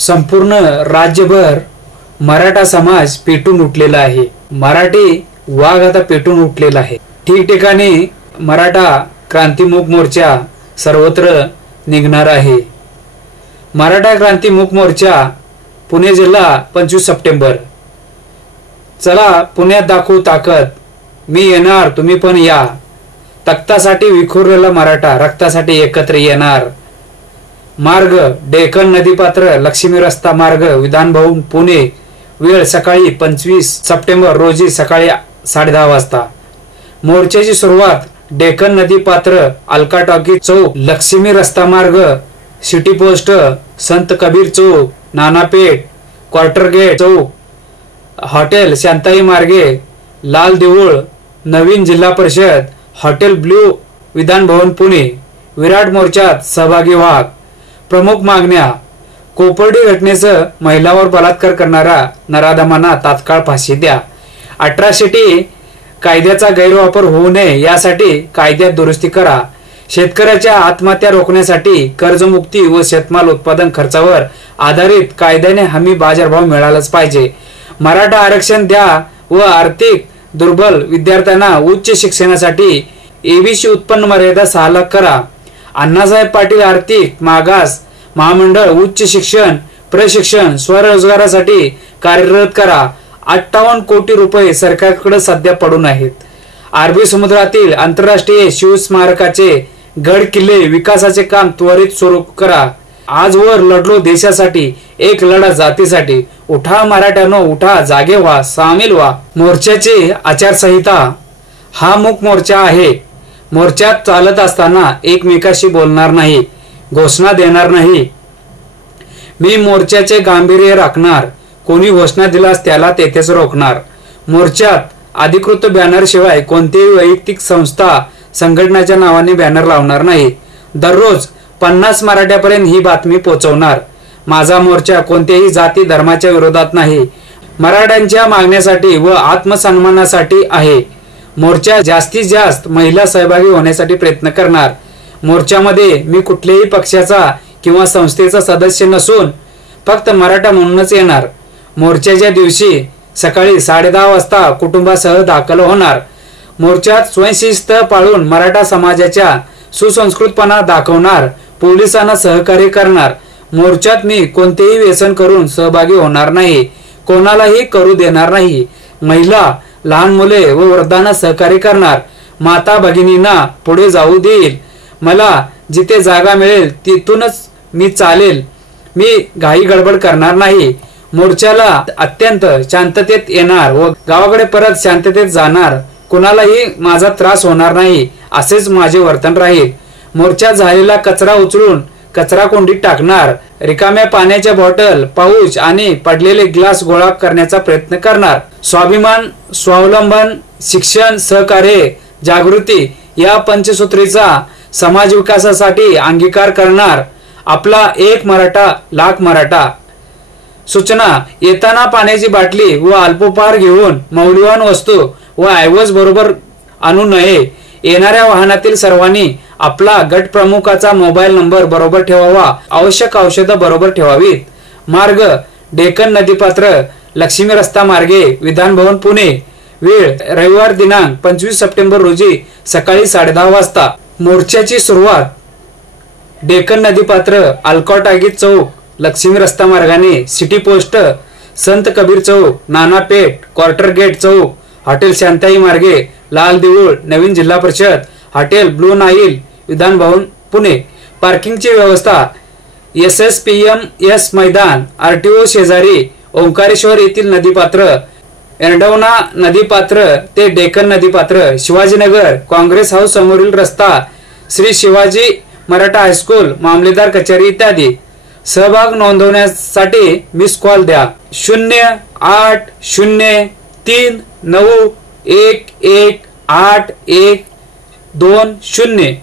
संपूर्ण राज्यभर मराठा समाज पेटून उठलेला आहे। मराठी वाघ आता पेटून उठलेला आहे। ठिकठिकाणी मराठा क्रांतिमुख मोर्चा सर्वत्र निघणार आहे। मराठा क्रांतिमुख मोर्चा पुणे जिल्हा 25 सप्टेंबर। चला पुण्यात दाखवू ताकद, मी येणार तुम्ही पण या। तख्तासाठी विखुरलेला मराठा रक्तासाठी एकत्र येणार। मार्ग डेक्कन नदीपात्र लक्ष्मी रस्ता मार्ग विधान भवन पुणे। वेळ सकाळी 25 सप्टेंबर रोजी सकाळी 10:30 वाजता। मोर्चाची सुरुवात डेक्कन नदीपात्र अलका टॉकी चौक लक्ष्मी रस्ता मार्ग सिटी पोस्ट संत कबीर चौक नानापेठ क्वार्टर गेट चौक हॉटेल शांताई मार्गे लाल देऊळ नवीन जिल्हा परिषद हॉटेल ब्ल्यू विधान भवन पुणे। विराट मोर्चात सहभागी व्हा। प्रमुख मागण्या कोपर्डी घटनेसह महिलावर बलात्कार करणारा नराधमांना तात्काळ फाशी द्या। अट्रॉसिटी कायद्याचा गैरवापर होऊ नये यासाठी कायद्यात दुरुस्ती करा। शेतकऱ्याच्या आत्महत्या रोखण्यासाठी कर्जमुक्ती व शेतमाल उत्पादन खर्चावर आधारित कायद्याने हमी बाजारभाव मिळालाच पाहिजे। मराठा आरक्षण द्या व आर्थिक दुर्बल विद्यार्थ्यांना उच्च शिक्षणासाठी एबीसी उत्पन्न मर्यादा 6 लाख करा। अण्णासाहेब पाटील आर्थिक मागास महामंडळ उच्च शिक्षण प्रशिक्षण स्वरोजगारासाठी कार्यरत करा। 58 कोटी रुपये सरकारकडे सध्या पडून आहेत। अरबी समुद्रातील आंतरराष्ट्रीय शिवस्मारकाचे गड किल्ले विकासाचे काम त्वरित सुरू करा। आजवर लढलो देशासाठी एक लढा जातीसाठी। उठा मराठ्यानो उठा जागे व्हा सामील व्हा। मोर्चाची आचारसंहिता हा मूक मोर्चा आहे। मोर्चात चालत असताना एकमेकाशी बोलणार नाही, घोषणा देणार नाही। मी मोर्चाचे गांभीर्य राखणार, कोणी घोषणा दिल्यास त्याला तेथेच रोखणार। मोर्चात अधिकृत बॅनर शिवाय कोणतीही वैयक्तिक संस्था संघटनाच्या नावाने बॅनर लावणार नाही। दररोज 50 मराठ्यापर्यंत ही बातमी पोहोचवणार। माझा मोर्चा कोणत्याही जाती धर्माच्या विरोधात नाही, मराठ्यांच्या मागण्यासाठी व आत्मसन्मानासाठी आहे। मोर्चा जास्तीत जास्त महिला सहभागी होण्यासाठी प्रयत्न करणार। मोर्चामध्ये मी कुठल्याही पक्षाचा किंवा संस्थेचा सदस्य नसून फक्त मराठा म्हणूनच येणार। मोर्चाच्या दिवशी सकाळी 10:30 वाजता कुटुंबासह दाखल होणार। मोर्चात स्वयंशिस्त पाळून मराठा समाजाच्या सुसंस्कृतपणा दाखवणार, पोलिसांना सहकार्य करणार। मोर्चात मी कोणतेही व्यसन करून सहभागी होणार नाही, कोणालाही करू देणार नाही। महिला लहान मुले व वृद्धांना सहकार्य करणार। माता भगिनींना पुढे जाऊ देईल। मला जिथे जागा मिळेल तिथूनच मी चालेल। मी घाई गडबड करणार नाही। मोर्चाला अत्यंत शांततेत येणार व गावाकडे परत शांततेत जाणार। कुणालाही माझा त्रास होणार नाही असेच माझे वर्तन राहील। मोर्चात झालेला कचरा उचलून कचरा कोंडीत टाकणार। रिकाम्या पाण्याच्या बॉटल पाऊच आणि पडलेले ग्लास गोळा करण्याचा प्रयत्न करणार। स्वाभिमान स्वावलंबन शिक्षण सहकार्य जागृती या पंचसूत्रीचा समाज विकासासाठी अंगीकार करणार। आपला एक मराठा लाख मराठा। सूचना येताना पाण्याची बाटली व अल्पोपहार घेऊन मौल्यवान वस्तू व ऐवज बरोबर आणू नये। येणाऱ्या वाहनातील सर्वांनी आपला गट प्रमुखाचा मोबाईल नंबर बरोबर ठेवावा। आवश्यक औषधं बरोबर ठेवावीत। मार्ग डेक्कन नदीपात्र लक्ष्मी रस्ता मार्गे विधान भवन पुणे। वेळ रविवार दिनांक 25 सप्टेंबर रोजी सकाळी 10:30 वाजता। मोर्चाची सुरुवात डेक्कन नदीपात्र अलका टॉकी चौक लक्ष्मी रस्ता मार्गाने सिटी पोस्ट संत कबीर चौक नानापेठ क्वार्टर गेट चौक हॉटेल शांताई मार्गे लाल देऊळ नवीन जिल्हा परिषद hotel blue Nile Vidhan Bhavan Pune. पार्किंगची व्यवस्था SSPMS मैदान RTO शेजारी ओंकारेश्वर येथील नदीपात्र एरडवणा नदीपात्र ते डेक्कन नदीपात्र शिवाजीनगर काँग्रेस हाऊस समोरील रस्ता श्री शिवाजी मराठा हायस्कूल मामलेदार कचेरी इत्यादी। सहभाग नोंदवण्यासाठी मिस कॉल द्या 0809118120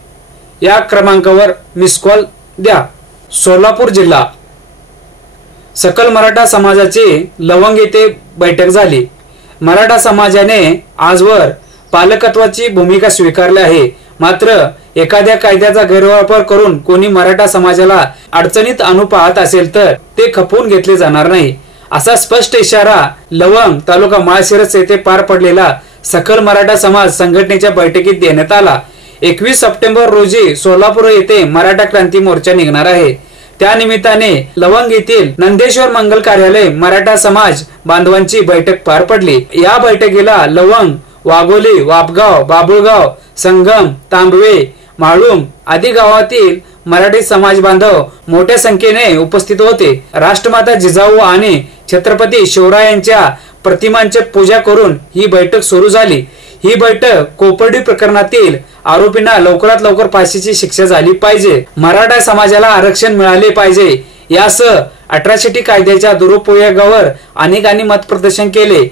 या क्रमांकावर मिस कॉल द्या। सोलापूर जिल्हा सकल मराठा समाजाची लवंग येथे बैठक झाली। मराठा समाजाने आजवर पालकत्वाची भूमिका स्वीकारली आहे। मात्र एखाद्या कायद्याचा गैरवापर करून कोणी मराठा समाजाला अडचणीत आणू पाहत असेल तर ते खपवून घेतले जाणार नाही, असा स्पष्ट इशारा लवंग तालुका माळशिरस येथे पार पडलेला सकल मराठा समाज संघटनेच्या बैठकीत देण्यात आला। 21 सप्टेंबर रोजी सोलापूर येथे मराठा क्रांती मोर्चा निघणार आहे। त्या निमित्ताने लवंग येथील नंदेश्वर मंगल कार्यालय मराठा समाज बांधवांची बैठक पार पडली। या बैठकीला लवंग, वाघोली, वापगाव, बाबुळगाव, संगम, तांबवे, माळुंग आदी गावातील मराठी समाज बांधव मोठ्या संख्येने उपस्थित होते। राष्ट्रमाता जिजाऊ आणि छत्रपती शिवरायांच्या प्रतिमांची पूजा करून ही बैठक सुरू झाली। ही बैठक कोपर्डी प्रकरणातील आरोपींना लवकरात लवकर फाशीची शिक्षा झाली पाहिजे, मराठा समाजाला आरक्षण मिळाले पाहिजे यासह अट्रॉसिटी कायद्याच्या दुरुपयोगावर अनेकांनी मतप्रदर्शन केले।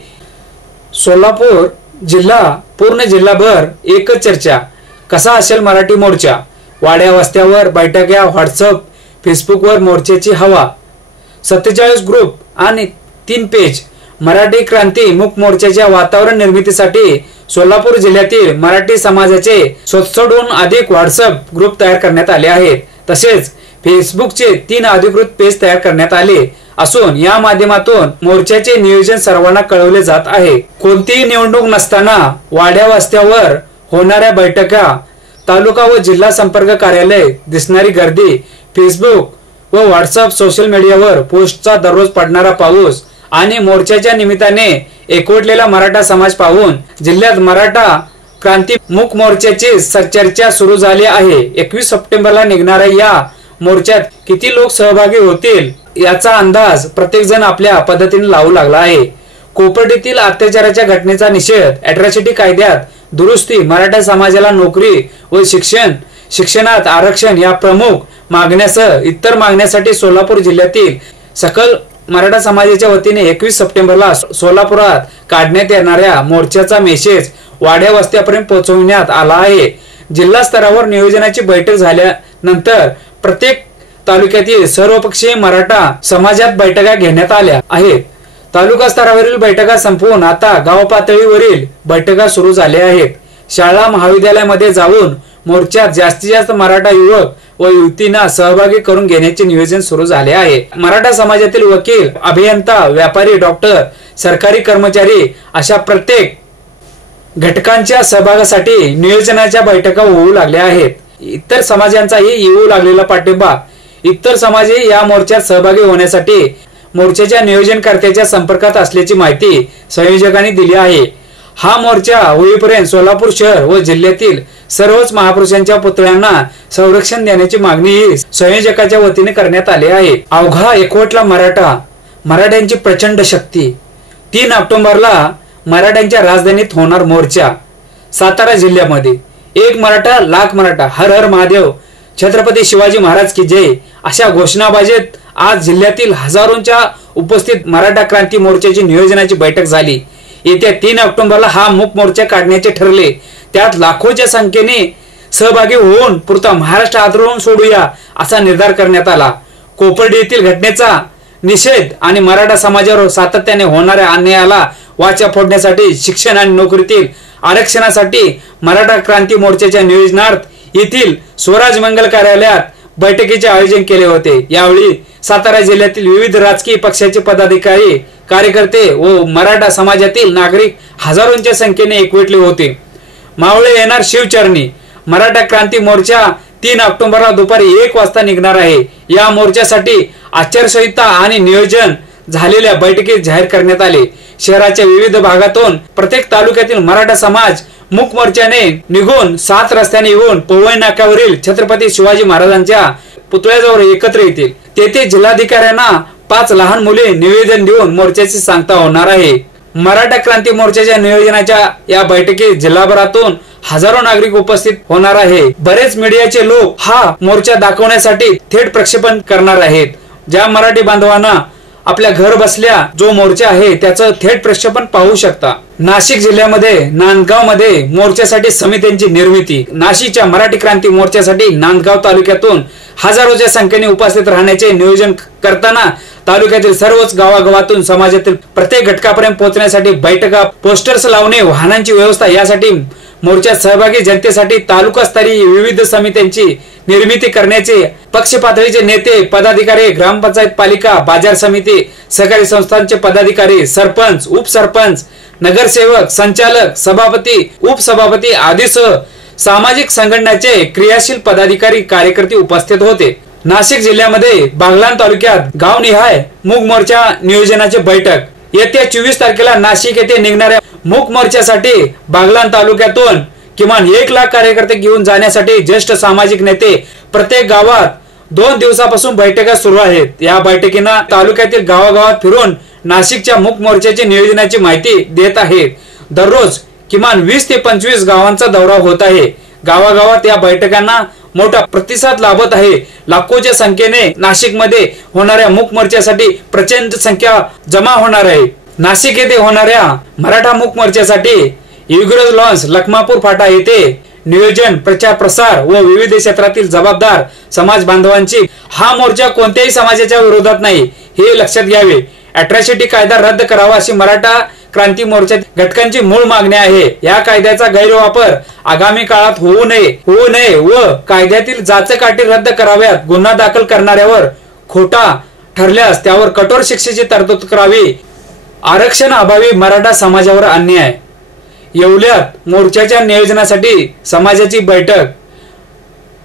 सोलापूर जिल्हा पूर्ण जिल्हाभर एकच चर्चा, कसा असेल मराठी मोर्चा? वाड्या वस्त्यावर बैठका, व्हॉट्सअप, फेसबुकवर मोर्चाची हवा। 47 ग्रुप आणि 3 पेज मराठी क्रांती मूक मोर्चाच्या वातावरण निर्मितीसाठी सोलापूर जिल्ह्यातील मराठी समाजाचे 67हून अधिक व्हॉट्सअप ग्रुप तयार करण्यात आले आहेत। तसेच फेसबुकचे 3 अधिकृत पेज तयार करण्यात आले असून या माध्यमातून मोर्चाचे नियोजन सर्वांना कळवले जात आहे। कोणतीही निवडणूक नसताना वाड्या वस्त्यावर होणाऱ्या बैठका, तालुका व जिल्हा संपर्क कार्यालय दिसणारी गर्दी, फेसबुक व व्हॉट्सअप सोशल मीडियावर पोस्टचा दररोज पडणारा पाऊस आणि मोर्चाच्या निमित्ताने एकवटलेला मराठा समाज पाहून जिल्ह्यात मराठा क्रांती मूक मोर्चाची चर्चा सुरू झाली आहे। 21 सप्टेंबरला निघणाऱ्या या मोर्चात किती लोक सहभागी होतील याचा अंदाज प्रत्येक जण आपल्या पद्धतीने लावू लागला आहे। कोपर्डीतील अत्याचाराच्या घटनेचा निषेध, अट्रॉसिटी कायद्यात दुरुस्ती, मराठा समाजाला नोकरी व शिक्षणात आरक्षण या प्रमुख मागण्यासह इतर मागण्यासाठी सोलापूर जिल्ह्यातील सकल मराठा समाजाच्या वतीने 21 सप्टेंबरला सोलापुरात काढण्यात येणाऱ्या मोर्चाचा मेसेज वाड्या वस्त्यापर्यंत पोहोचवण्यात आला आहे। जिल्हा स्तरावर नियोजनाची बैठक झाल्यानंतर प्रत्येक तालुक्यातील सर्वपक्षीय मराठा समाजात बैठका घेण्यात आल्या आहेत। तालुका स्तरावरील बैठका संपवून आता गाव पातळीवरील बैठका सुरू झाल्या आहेत। शाळा महाविद्यालयामध्ये जाऊन मोर्चात जास्तीत जास्त मराठा युवक व युवतींना सहभागी करून घेण्याचे नियोजन सुरू झाले आहे। मराठा समाजातील वकील, अभियंता, व्यापारी, डॉक्टर, सरकारी कर्मचारी अशा प्रत्येक घटकांच्या सहभागासाठी नियोजनाच्या बैठका होऊ लागल्या आहेत। इतर समाजांचाही येऊ लागलेला पाठिंबा, इतर समाजही या मोर्चात सहभागी होण्यासाठी मोर्चाच्या नियोजनकर्त्याच्या संपर्कात असल्याची माहिती संयोजकांनी दिली आहे। हा मोर्चा होईपर्यंत सोलापूर शहर व जिल्ह्यातील सर्वच महापुरुषांच्या पुतळ्यांना संरक्षण देण्याची मागणी संयोजकाच्या वतीने करण्यात आली आहे। अवघा एकवटला मराठ्यांची प्रचंड शक्ती। 3 ऑक्टोबरला मराठ्यांच्या राजधानीत होणार मोर्चा। सातारा जिल्ह्यामध्ये एक मराठा लाख मराठा, हर हर महादेव, छत्रपती शिवाजी महाराज की जय अशा घोषणाबाजीत आज जिल्ह्यातील हजारोंच्या उपस्थित मराठा क्रांती मोर्चाची नियोजनाची बैठक झाली। येत्या 3 ऑक्टोबरला हा मूक मोर्चा काढण्याचे ठरले। त्यात लाखोच्या संख्येने सहभागी होऊन पुरता महाराष्ट्र आदरून सोडूया असा निर्धार करण्यात आला। कोपर्डी येथील घटनेचा निषेध आणि मराठा समाजावर सातत्याने होणाऱ्या अन्यायाला वाचा फोडण्यासाठी शिक्षण आणि नोकरीतील आरक्षणासाठी मराठा क्रांती मोर्चाच्या नियोजनार्थ येथील स्वराज मंगल कार्यालयात बैठकीचे आयोजन केले होते। यावेळी सातारा जिल्ह्यातील विविध राजकीय पक्षाचे पदाधिकारी, कार्यकर्ते व मराठा समाजातील नागरिक हजारोंच्या संख्येने एकवटले होते। मावळे येणार शिवचरणी मराठा क्रांती मोर्चा 3 ऑक्टोबरला दुपारी 1 वाजता निघणार आहे। या मोर्चासाठी आचारसंहिता आणि नियोजन झालेल्या बैठकीत जाहीर करण्यात आले। शहराच्या विविध भागातून प्रत्येक तालुक्यातील मराठा समाज मूक मोर्चाने निघून 7 रस्त्याने येऊन पवई नाक्यावरील छत्रपती शिवाजी महाराजांच्या पुतळ्याजवळ एकत्र येतील। तेथे जिल्हाधिकाऱ्यांना 5 लहान मुले निवेदन देऊन मोर्चाची सांगता होणार आहे। मराठा क्रांती मोर्चाच्या नियोजनाच्या या बैठकीत जिल्हाभरातून हजारो नागरिक उपस्थित होणार आहे। बरेच मीडियाचे लोक हा मोर्चा दाखवण्यासाठी थेट प्रक्षेपण करणार आहेत। ज्या मराठी बांधवांना आपल्या घर बसल्या जो मोर्चा आहे त्याचं थेट प्रक्षेपण पाहू शकता। नाशिक जिल्ह्यामध्ये नांदगाव मध्ये मोर्चासाठी समित्यांची निर्मिती। नाशिकच्या मराठी क्रांती मोर्चासाठी नांदगाव तालुक्यातून हजारोच्या संख्येने उपस्थित राहण्याचे नियोजन करताना तालुक्यातील सर्वच गावागावातून समाजातील प्रत्येक घटकापर्यंत पोहोचण्यासाठी बैठका, पोस्टर्स लावणे, वाहनांची व्यवस्था यासाठी मोर्चात सहभागी जनतेसाठी तालुकास्तरीय विविध समित्यांची निर्मिती करण्याचे पक्ष पातळीचे नेते, पदाधिकारी, ग्रामपंचायत, पालिका, बाजार समिती, सहकारी संस्थांचे पदाधिकारी, सरपंच, उपसरपंच, नगरसेवक, संचालक, सभापती, उपसभापती आदीसह सामाजिक संघटनाचे क्रियाशील पदाधिकारी, कार्यकर्ते उपस्थित होते। नाशिक जिल्ह्यामध्ये बागलाण तालुक्यात गावनिहाय मूक मोर्चा नियोजनाची बैठक येत्या 24 तारखेला नाशिक येथे निघणाऱ्या मूक मोर्चासाठी बागलाण तालुक्यातून किमान 1 लाख कार्यकर्ते घेऊन जाण्यासाठी ज्येष्ठ सामाजिक नेते प्रत्येक गावात 2 दिवसापासून बैठका सुरू आहेत। या बैठकीना तालुक्यातील गावागावात फिरून नाशिकच्या मूक मोर्चाची नियोजनाची माहिती देत आहेत। दररोज किमान 20 ते 25 गावांचा दौरा होत आहे। गावागावात या बैठकांना मोठा प्रतिसाद लाभत आहे। लाखोच्या संख्येने नाशिकमध्ये होणाऱ्या मूक मोर्चासाठी प्रचंड संख्या जमा होणार आहे। नाशिक येथे होणाऱ्या मराठा मूक मोर्चासाठी युगराज लॉन्स लखमापूर फाटा येथे नियोजन, प्रचार प्रसार व विविध क्षेत्रातील जबाबदार समाज बांधवांची हा मोर्चा कोणत्याही समाजाच्या विरोधात नाही हे लक्षात घ्यावे। अॅट्रॉसिटी कायदा रद्द करावा अशी मराठा क्रांती मोर्चा घटकांची मूळ मागणी आहे। या कायद्याचा गैरवापर आगामी काळात होऊ नये व कायद्यातील जाचक रद्द कराव्यात। गुन्हा दाखल करणाऱ्यावर खोटा ठरल्यास त्यावर कठोर शिक्षेची तरतूद करावी। आरक्षण अभावी मराठा समाजावर अन्याय। येवल्यात मोर्चाच्या नियोजनासाठी समाजाची बैठक।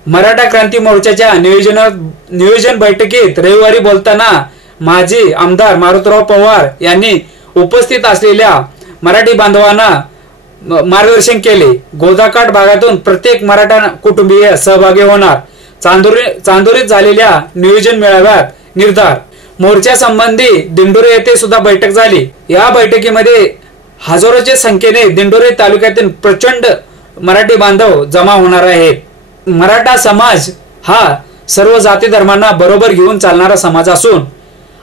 मराठा क्रांती मोर्चाच्या नियोजन बैठकीत रविवारी बोलताना माजी आमदार मारुतराव पवार यांनी उपस्थित असलेल्या मराठी बांधवांना मार्गदर्शन केले। गोदाकाठ भागातून प्रत्येक मराठा कुटुंबीय सहभागी होणार। चांदोरीत झालेल्या नियोजन मेळाव्यात निर्धार। मोर्चा संबंधी दिंडोरी येथे सुद्धा बैठक झाली। या बैठकीमध्ये हजारोच्या संख्येने दिंडोरी तालुक्यातील प्रचंड मराठी बांधव जमा होणार आहेत। मराठा समाज हा सर्व जाती धर्मांना बरोबर घेऊन चालणारा समाज असून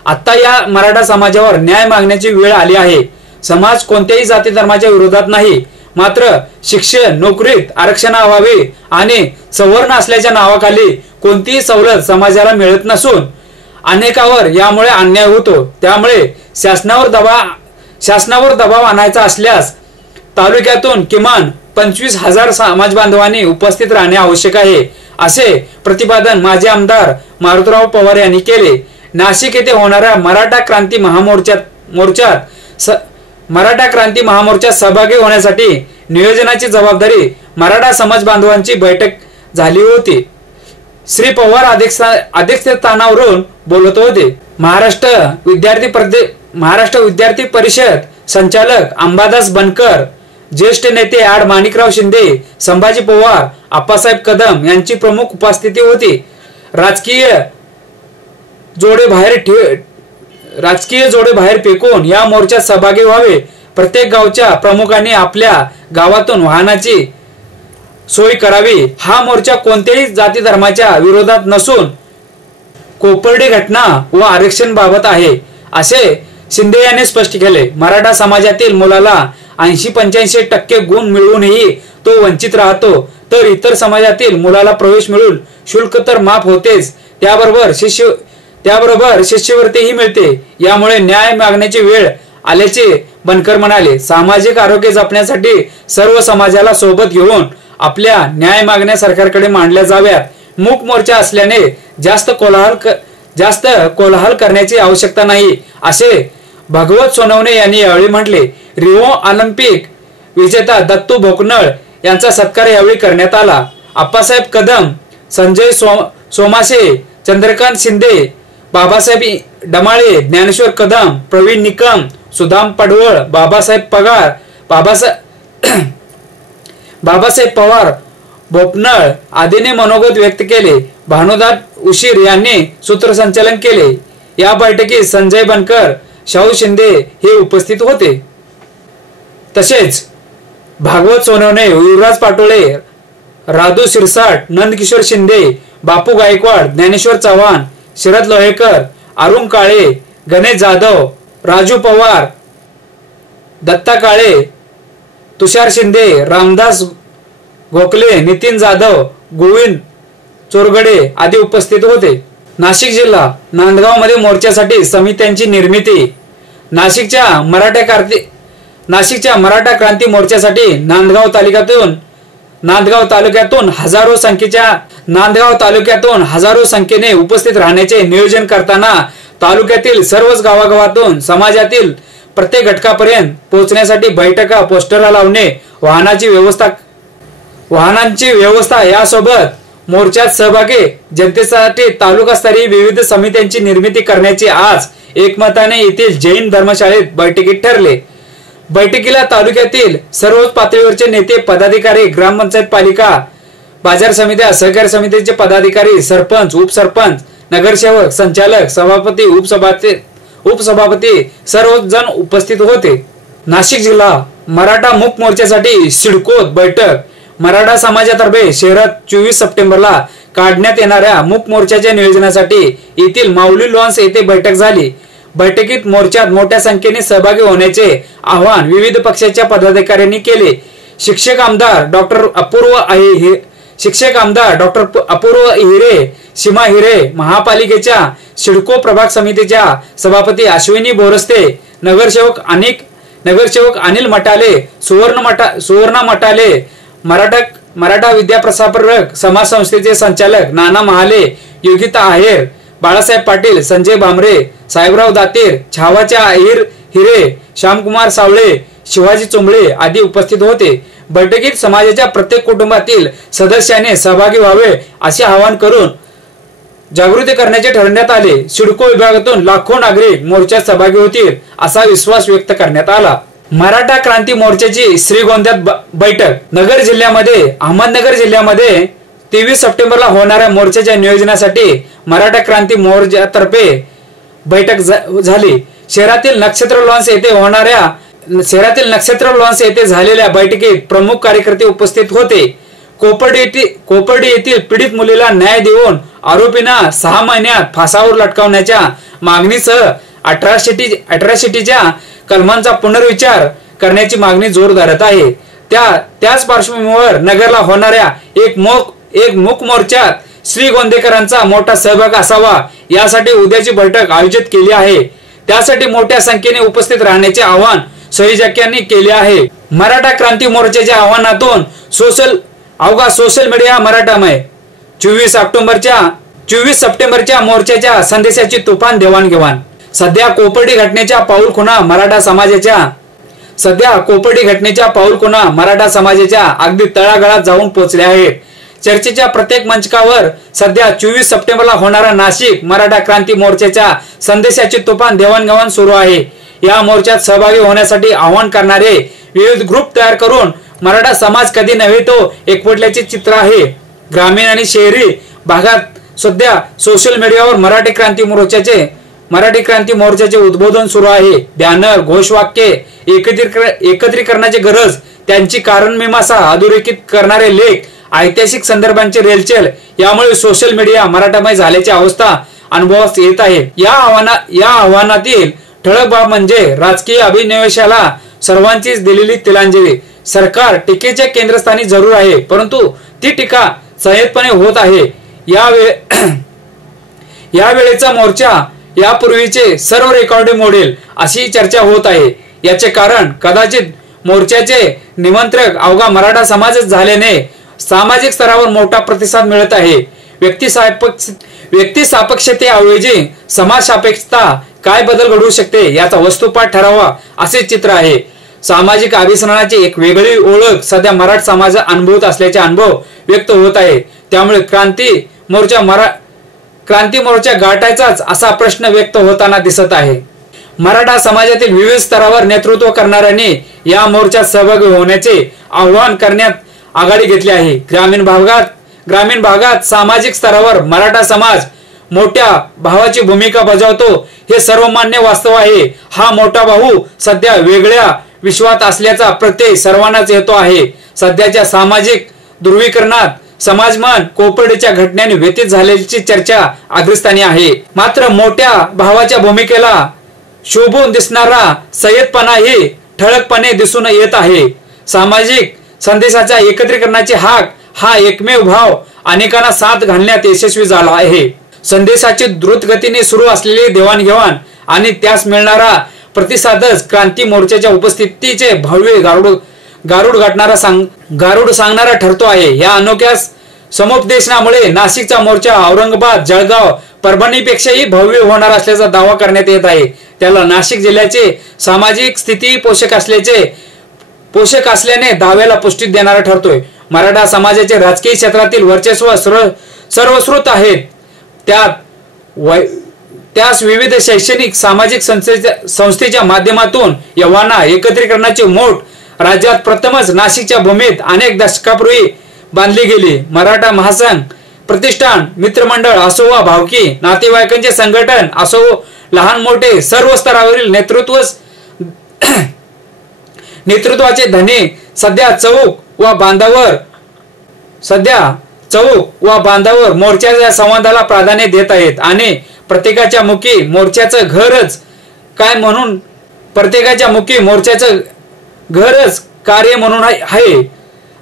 आता या मराठा समाजावर न्याय मागण्याची वेळ आली आहे। समाज कोणत्याही जाती धर्माच्या विरोधात नाही, मात्र शिक्षण, नोकरीत आरक्षणाअभावी आणि सवर्ण असल्याच्या नावाखाली कोणतीही सवलत समाजाला मिळत नसून अनेकावर यामुळे अन्याय होतो। त्यामुळे शासनावर दबाव आणायचा असल्यास तालुक्यातून किमान 25,000 समाज बांधवांनी उपस्थित राहणे आवश्यक आहे, असे प्रतिपादन माजी आमदार मारुतराव पवार यांनी केले। नाशिक येथे होणाऱ्या मराठा क्रांती महामोर्चात सहभागी होण्यासाठी नियोजनाची जबाबदारी मराठा समाज बांधवांची बैठक झाली होती। श्री पवार अध्यक्षस्थानावरून बोलत होते। महाराष्ट्र विद्यार्थी परिषद संचालक अंबादास बनकर, ज्येष्ठ नेते आड माणिकराव शिंदे, संभाजी पवार, आप्पासाहेब कदम यांची प्रमुख उपस्थिती होती। राजकीय जोडे बाहेर फेकून या मोर्चात सहभागी व्हावे। प्रत्येक गावच्या प्रमुखांनी आपल्या गावातून वाहनाची सोय करावी। हा मोर्चा कोणत्याही जाती धर्माच्या विरोधात नसून कोपर्डी घटना व आरक्षण बाबत आहे, असे शिंदे यांनी स्पष्ट केले। मराठा समाजातील मुलाला 80-85% गुण मिळवूनही तो वंचित राहतो, तर इतर समाजातील मुलाला प्रवेश मिळून शुल्क तर माफ होतेच, त्याबरोबर शिष्यवृत्तीही मिळते। यामुळे न्याय मागण्याची वेळ आल्याचे बनकर म्हणाले। सामाजिक आरोग्य जपण्यासाठी सर्व समाजाला सोबत घेऊन आपल्या न्याय मागण्या सरकारकडे मांडल्या जाव्यात। मूक मोर्चा असल्याने जास्त कोलाहल करण्याची आवश्यकता नाही, असे भगवत सोनवणे यांनी यावेळी म्हटले। रिओ ऑलिम्पिक विजेता दत्तू भोकनळ यांचा सत्कार यावेळी करण्यात आला। आप्पासाहेब कदम, संजय सोमासे, चंद्रकांत शिंदे, बाबासाहेब डमाळे, ज्ञानेश्वर कदम, प्रवीण निकम, सुदाम पडवळ, बाबासाहेब पवार, भोपनळ आदींनी मनोगत व्यक्त केले। भानुदास उशीर यांनी सूत्रसंचालन केले। या बैठकीत संजय बनकर, शाहू शिंदे हे उपस्थित होते। तसेच भागवत सोनवणे, युवराज पाटोळे, राधू शिरसाट, नंदकिशोर शिंदे, बापू गायकवाड, ज्ञानेश्वर चव्हाण, शरद लोहेकर, अरुण काळे, गणेश जाधव, राजू पवार, दत्ता काळे, तुषार शिंदे, रामदास गोखले, नितीन जाधव, गोविंद चोरगडे आदी उपस्थित होते। नाशिक जिल्हा नांदगाव मध्ये मोर्चासाठी समित्यांची निर्मिती। नाशिकच्या नाशिकच्या मराठा क्रांती मोर्चासाठी नांदगाव तालुक्यातून हजारो संख्येने उपस्थित राहण्याचे नियोजन करताना तालुक्यातील सर्वच गावागावातून समाजातील प्रत्येक घटकापर्यंत पोहोचण्यासाठी बैठका, पोस्टर लावणे, वाहनांची व्यवस्था यासोबत मोर्चात सहभागी जनतेसाठी तालुकास्तरीय विविध समित्यांची निर्मिती करण्याचे आज एकमताने येथील जैन धर्मशाळेत बैठकीत ठरले। बैठकीला तालुक्यातील सर्वच पातळीवरचे नेते, पदाधिकारी, ग्रामपंचायत, पालिका, बाजार समित्या, सहकारी समितीचे पदाधिकारी, सरपंच, उपसरपंच, नगरसेवक, संचालक, सभापती, उपसभापती सर्व जण उपस्थित होते। नाशिक जिल्हा मराठा मुक मोर्चासाठी सिडकोत बैठक मराठा समाजातर्फे शहरात 24 सप्टेंबरला काढण्यात येणाऱ्या मुक मोर्चाच्या नियोजनासाठी येथील माऊली लॉन्स येथे बैठक झाली। बैठकीत मोर्चात मोठ्या संख्येने सहभागी होण्याचे आवाहन विविध पक्षाच्या पदाधिकाऱ्यांनी केले। शिक्षक आमदार डॉक्टर अपूर्व हिरे, सीमा हिरे, महापालिकेच्या सिडको प्रभाग समितीच्या सभापती अश्विनी बोरस्ते, नगरसेवक अनिल मटाले, सुवर्णा मटाले, मराठा विद्या प्रसारक समाज संस्थेचे संचालक नाना महाले, योगिता आहेर, बाळासाहेब पाटील, संजय भामरे, साहेबराव दातीर, छावाच्या हिरे, श्यामकुमार सावळे, शिवाजी चोंबळे आदी उपस्थित होते। बैठकीत समाजाच्या प्रत्येक कुटुंबातील सदस्याने सहभागी व्हावे असे आवाहन करून जागृती करण्याचे ठरवण्यात आले। सिडको विभागातून लाखो नागरिक मोर्चात सहभागी होतील असा विश्वास व्यक्त करण्यात आला। मराठा क्रांती मोर्चाची श्रीगोंद्यात बैठक अहमदनगर जिल्ह्यामध्ये 23 सप्टेंबरला होणाऱ्या मोर्चाच्या नियोजनासाठी मराठा क्रांती मोर्चातर्फे बैठक झाली। शहरातील नक्षत्र लॉन्स येथे झालेल्या बैठकीत प्रमुख कार्यकर्ते उपस्थित होते। कोपर्डी येथील पीडित मुलीला न्याय देऊन आरोपींना 6 महिन्यात फासावर लटकावण्याच्या मागणीसह अट्रॉसिटीच्या कलमांचा पुनर्विचार करण्याची मागणी जोर धरत आहे। त्याच पार्श्वभूमीवर नगरला होणाऱ्या एक मूक मोर्चात श्रीगोंदेकरांचा मोठा सहभाग असावा यासाठी उद्याची बैठक आयोजित केली आहे। त्यासाठी मोठ्या संख्येने उपस्थित राहण्याचे आवाहन संयोजकांनी केले आहे। मराठा क्रांती मोर्चाच्या आव्हानातून सोशल मीडिया मराठामय 24 सप्टेंबरच्या मोर्चाच्या संदेशाची तुफान देवाणघेवाण। सध्या कोपर्डी घटनेच्या पाऊलखुणा मराठा समाजाच्या अगदी तळागाळात जाऊन पोहोचल्या आहेत। चर्चेच्या प्रत्येक मंचकावर सध्या 24 सप्टेंबरला होणारा नाशिक मराठा क्रांती मोर्चाच्या संदेशाची तुफान देवाणघेवाण सुरू आहे। या मोर्चात सहभागी होण्यासाठी आवाहन करणारे विविध ग्रुप तयार करून मराठा समाज कधी नव्हे तो एकवटल्याचे चित्र आहे। ग्रामीण आणि शहरी भागात सध्या सोशल मीडियावर मराठी क्रांती मोर्चाचे उद्बोधन सुरू आहे। बॅनर, घोषवाक्य, एकत्रीकरणाची गरज, त्यांची कारण मीमांसा अधोरेखित करणारे लेख, ऐतिहासिक संदर्भांचे रेलचेल यामुळे सोशल मीडिया मराठामय झाल्याची अवस्था अनुभवास येत आहे। या आव्हानातील ठळक बाब म्हणजे राजकीय अभिनिवेशाला सर्वांचीच दिलेली तिलांजली। सरकार टीकेच्या केंद्रस्थानी जरूर आहे, परंतु ती टीका संयतपणे होत आहे। या वेळेचा मोर्चा यापूर्वीचे सर्व रेकॉर्ड मोडेल अशी चर्चा होत आहे। याचे कारण कदाचित मोर्चाचे निमंत्रक अवघा मराठा समाजच झाल्याने सामाजिक स्तरावर मोठा प्रतिसाद मिळत आहे। व्यक्ती सापेक्षतेऐवजी समाज सापेक्षता काय बदल घडवू शकते याचा वस्तुपाठ ठरावा असे चित्र आहे। सामाजिक अभिसरणाची एक वेगळी ओळख सध्या मराठा समाज अनुभवत असल्याचे अनुभव व्यक्त होत आहे। त्यामुळे क्रांती मोर्चा गाठायचाच असा प्रश्न व्यक्त होताना दिसत आहे। मराठा समाजातील विविध स्तरावर नेतृत्व करणाऱ्यांनी या मोर्चात सहभागी होण्याचे आवाहन करण्यात आघाडी घेतली आहे। ग्रामीण भागात सामाजिक स्तरावर मराठा समाज मोठ्या भावाची भूमिका बजावतो हे सर्वमान्य वास्तव आहे। हा मोठा भाऊ सध्या वेगळ्या विश्वात असल्याचा प्रत्यय सर्वांनाच येतो आहे। सध्याच्या सामाजिक ध्रुवीकरणात समाजमन कोपर्डीच्या घटनेने व्यतीत झाल्याची चर्चा अग्रस्थानी आहे। मात्र मोठ्या भावाच्या भूमिकेला शोभून दिसणारा संयतपणाही ठळकपणे दिसून येत आहे। सामाजिक संदेशाच्या एकत्रीकरणाची हाक हा एकमेव भाव अनेकांना साथ घालण्यात यशस्वी झाला आहे। संदेशाची द्रुत गतीने सुरू असलेली देवाणघेवाण आणि त्यास मिळणारा प्रतिसादच क्रांती मोर्चाच्या उपस्थितीचे भव्य गारुड सांगणारा ठरतो आहे। या अनोख्या समुपदेशनामुळे नाशिकचा मोर्चा औरंगाबाद, जळगाव, परभणीपेक्षाही भव्य होणार असल्याचा दावा करण्यात येत आहे। त्याला नाशिक जिल्ह्याचे सामाजिक स्थिती पोषक असल्याने दाव्याला पुष्टी देणारा ठरतोय। मराठा समाजाचे राजकीय क्षेत्रातील वर्चस्व सर्वश्रुत आहेत। त्यास विविध शैक्षणिक सामाजिक संस्थेच्या माध्यमातून यवांना एकत्रीकरणाची मोठ राज्यात प्रथमच नाशिकच्या भूमीत अनेक दशकापूर्वी बांधली गेली। मराठा महासंघ, प्रतिष्ठान, मित्रमंडळ असो वा भावकी नातेवाईकांचे संघटन असो, लहान मोठे सर्व स्तरावरील नेतृत्वाचे धनी सध्या चौक व बांधावर मोर्चाच्या संवादाला प्राधान्य देत आहेत आणि प्रत्येकाच्या मुखी मोर्चाचं घरच कार्य म्हणून आहे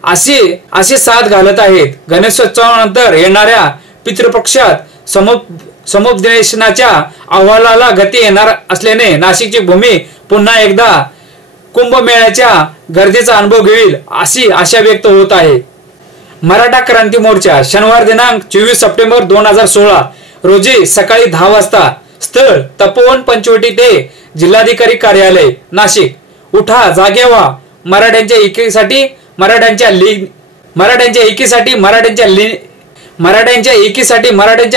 अशी साथ घालत आहेत। गणेशोत्सवानंतर येणाऱ्या पितृपक्षात समुपदेशनाच्या अहवालाला गती येणार असल्याने नाशिकची भूमी पुन्हा एकदा कुंभमेळ्याच्या गर्दीचा अनुभव घेईल अशी आशा व्यक्त होत आहे। मराठा क्रांती मोर्चा शनिवार दिनांक 24 सप्टेंबर 2016 रोजी सकाळी 10 वाजता, स्थळ तपोवन पंचवटी ते जिल्हाधिकारी कार्यालय नाशिक। उठा, जागे व्हा, मराठ्यांच्या एकीसाठी, मराठ्यांच्या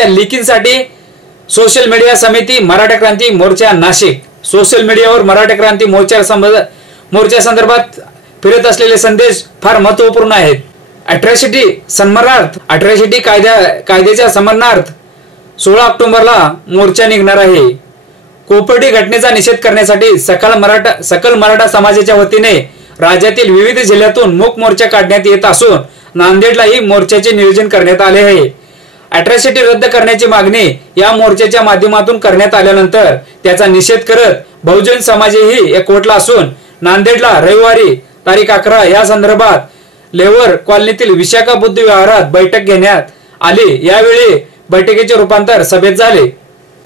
लेकींसाठी। सोशल मीडिया समिती मराठा क्रांती मोर्चा नाशिक। सोशल मीडियावर मराठा क्रांती मोर्चा संदर्भात फिरत असलेले संदेश फार महत्वपूर्ण आहेत। अॅट्रॉसिटी कायद्याच्या समरणार्थ 16 ऑक्टोबरला मोर्चा निघणार आहे। कोपर्डी घटनेचा निषेध करण्यासाठी सकल मराठा समाजाच्या वतीने राज्यातील विविध जिल्ह्यातून मूक मोर्चा काढण्यात येत असून नांदेडलाही मोर्चाचे नियोजन करण्यात आले आहे। अॅट्रॉसिटी रद्द करण्याची मागणी या मोर्चाच्या माध्यमातून करण्यात आल्यानंतर त्याचा निषेध करत बहुजन समाजही एकवटला असून नांदेडला रविवारी तारीख 11 या संदर्भात लेवर कॉलनीतील विशाखा बुद्ध विहारात बैठक घेण्यात आली। यावेळी बैठकीचे रूपांतर सभेत झाले।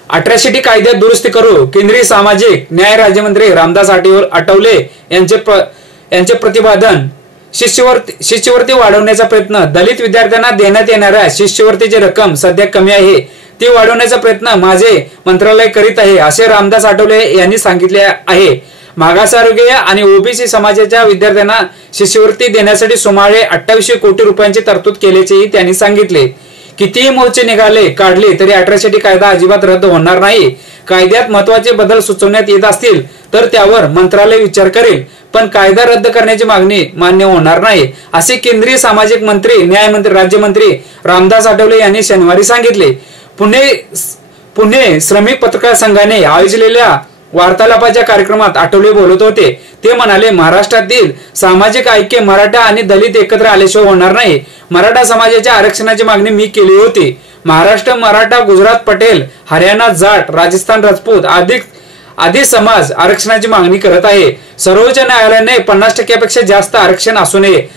अॅट्रॉसिटी कायद्यात दुरुस्ती करू, केंद्रीय सामाजिक न्याय राज्यमंत्री रामदास आठवले यांचे प्रतिपादन। शिष्यवृत्ती वाढवण्याचा प्रयत्न, दलित विद्यार्थ्यांना देण्यात येणाऱ्या शिष्यवृत्तीची रक्कम सध्या कमी आहे, ती वाढवण्याचा प्रयत्न माझे मंत्रालय करीत आहे असे रामदास आठवले यांनी सांगितले आहे। मागासवर्गीय आणि ओबीसी समाजाच्या विद्यार्थ्यांना शिष्यवृत्ती देण्यासाठी सुमारे 2800 कोटी रुपयांची तरतूद केल्याचेही त्यांनी सांगितले। कितीही मोर्चे काढले तरी अॅट्रॉसिटी कायदा अजिबात रद्द होणार नाही। कायद्यात महत्वाचे बदल सुचवण्यात येत असतील तर त्यावर मंत्रालय विचार करेल, पण कायदा रद्द करण्याची मागणी मान्य होणार नाही असे केंद्रीय सामाजिक मंत्री न्यायमंत्री राज्यमंत्री रामदास आठवले यांनी शनिवारी सांगितले। पुणे श्रमिक पत्रकार संघाने आयोजलेल्या वार्तालापाच्या कार्यक्रमात आठवले बोलत होते। ते म्हणाले, महाराष्ट्रातील सामाजिक ऐक्य मराठा आणि दलित एकत्र आल्याशिवाय होणार नाही। मराठा समाजाच्या आरक्षणाची मागणी मी केली होती। महाराष्ट्र मराठा, गुजरात पटेल, हरियाणा जाट, राजस्थान राजपूत आदी समाज आरक्षणाची मागणी करत आहे। सर्वोच्च न्यायालयाने 50% जास्त आरक्षण असू नये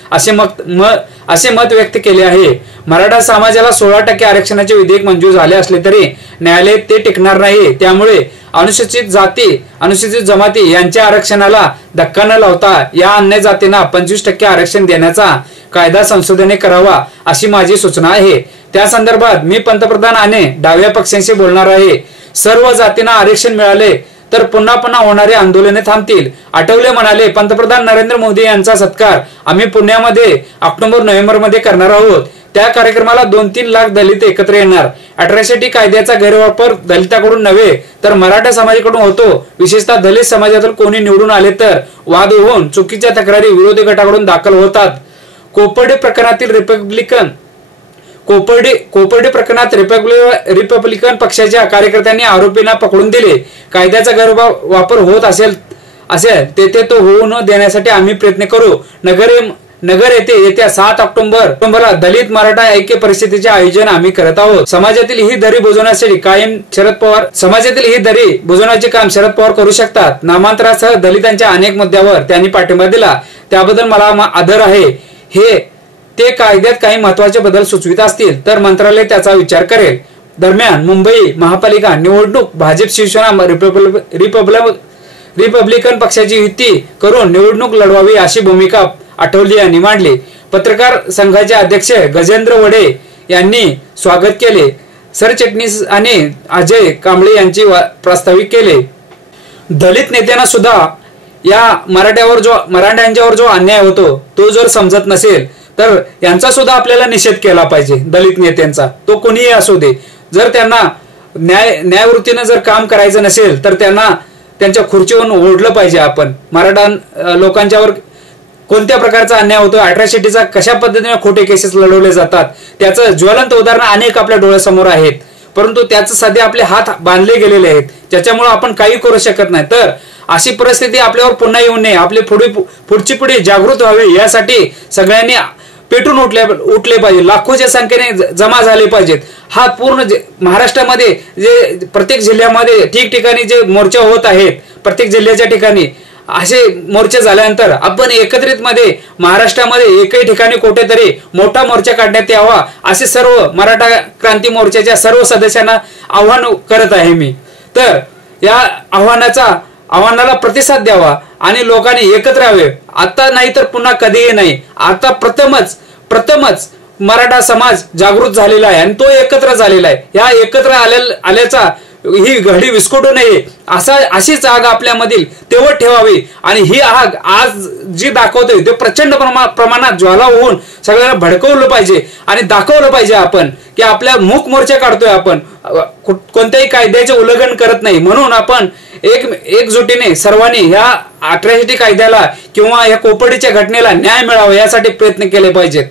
असे मत व्यक्त केले आहे। मराठा समाजाला 16% आरक्षणाचे विधेयक मंजूर झाले असले तरी न्यायालयात ते टिकणार नाही। त्यामुळे अनुसूचित जाती, अनुसूचित जमाती यांच्या आरक्षणाला धक्का न लावता या अन्य जातींना 25% आरक्षण देण्याचा कायदा संसदेने करावा अशी माझी सूचना आहे। त्या संदर्भात मी पंतप्रधान आणि डाव्या पक्षांशी बोलणार आहे। सर्व जातींना आरक्षण मिळाले तर पुन्हा होणारे आंदोलने थांबतील। आठवले म्हणाले, पंतप्रधान नरेंद्र मोदी यांचा सत्कार आम्ही पुण्यामध्ये ऑक्टोबर-नोव्हेंबर मध्ये करणार आहोत। त्या कार्यक्रमाला 2-3 लाख दलित एकत्र येणार। अॅट्रॉसिटी कायद्याचा गैरवापर दलितांकडून नव्हे तर मराठा समाजाकडून होतो। विशेषतः दलित समाजातील कोणी निवडून आले तर वाद होऊन चुकीच्या तक्रारी विरोधी गटाकडून दाखल होतात। कोपर्डी प्रकरणात रिपब्लिकन पक्षाच्या कार्यकर्त्यांनी आरोपींना पकडून दिले। कायद्याचा गैरवापर होत असेल तेथे तो होऊ न देण्यासाठी आम्ही प्रयत्न करू। नगर येत्या 7 ऑक्टोबरला दलित मराठा ऐक्य परिषदेचे आयोजन आम्ही करत आहोत। समाजातील ही दरी बुजवण्याचे काम शरद पवार करू शकतात। नामांतरासह दलितांच्या अनेक मुद्द्यावर त्यांनी पाठिंबा दिला, त्याबद्दल मला आदर आहे। ते कायद्यात काही महत्वाचे बदल सुचवित असतील तर मंत्रालय त्याचा विचार करेल। दरम्यान मुंबई महापालिका निवडणूक भाजप शिवसेना रिपब्लिकन पक्षाची युती करून निवडणूक लढवावी अशी भूमिका आठवले यांनी मांडली. पत्रकार संघाचे अध्यक्ष गजेंद्र वडे यांनी स्वागत केले. सरचिटणीस आणि अजय कांबळे यांची प्रास्ताविक केले. दलित नेत्यांना सुद्धा या मराठ्यांच्यावर जो अन्याय होतो तो जर समजत नसेल तर यांचा सुद्धा आपल्याला निषेध केला पाहिजे. दलित नेत्यांचा तो कोणीही असू दे, जर त्यांना न्यायवृत्तीनं जर काम करायचं नसेल तर त्यांना त्यांच्या खुर्चीवरून ओढलं पाहिजे. आपण मराठा लोकांच्यावर कोणत्या प्रकारचा अन्याय होतो, अॅट्रॉसिटीचा कशा पद्धतीने खोटे केसेस लढवले जातात त्याचं ज्वलंत उदाहरण अनेक आपल्या डोळ्यासमोर आहेत. परंतु त्याचं सध्या आपले हात बांधले गेलेले आहेत, त्याच्यामुळे आपण काही करू शकत नाही. तर अशी परिस्थिती आपल्यावर पुन्हा येऊ नये, आपली पुढची पिढी जागृत व्हावी यासाठी सगळ्यांनी पेटून उठले पाहिजे. लाखोच्या संख्येने जमा झाले पाहिजेत. हा पूर्ण महाराष्ट्रामध्ये जे प्रत्येक जिल्ह्यामध्ये ठिकठिकाणी जे मोर्चा होत आहेत, प्रत्येक जिल्ह्याच्या ठिकाणी असे मोर्चे झाल्यानंतर आपण एकत्रित मध्ये महाराष्ट्रामध्ये एकही ठिकाणी कुठेतरी मोठा मोर्चा काढण्यात यावा असे सर्व मराठा क्रांती मोर्चाच्या सर्व सदस्यांना आव्हान करत आहे मी. तर या आव्हानाला प्रतिसाद द्यावा आणि लोकांनी एकत्र यावे. आता नाही तर पुन्हा कधीही नाही. आता प्रथमच मराठा समाज जागृत झालेला आहे आणि तो एकत्र झालेला आहे. या एकत्र आल्याचा ही घडी विस्फोटू नये अशीच आग आपल्यामधील तेवढ ठेवावी. आणि ही आग आज जी दाखवतोय ते प्रचंड प्रमाणात ज्वाला होऊन सगळ्यांना भडकवलं पाहिजे आणि दाखवलं पाहिजे आपण की आपल्या मूक मोर्चा काढतोय, आपण कोणत्याही कायद्याचे उल्लंघन करत नाही. म्हणून आपण एकजुटीने सर्वांनी ह्या अॅट्रॉसिटी कायद्याला किंवा या कोपर्डीच्या घटनेला न्याय मिळावा यासाठी प्रयत्न केले पाहिजेत.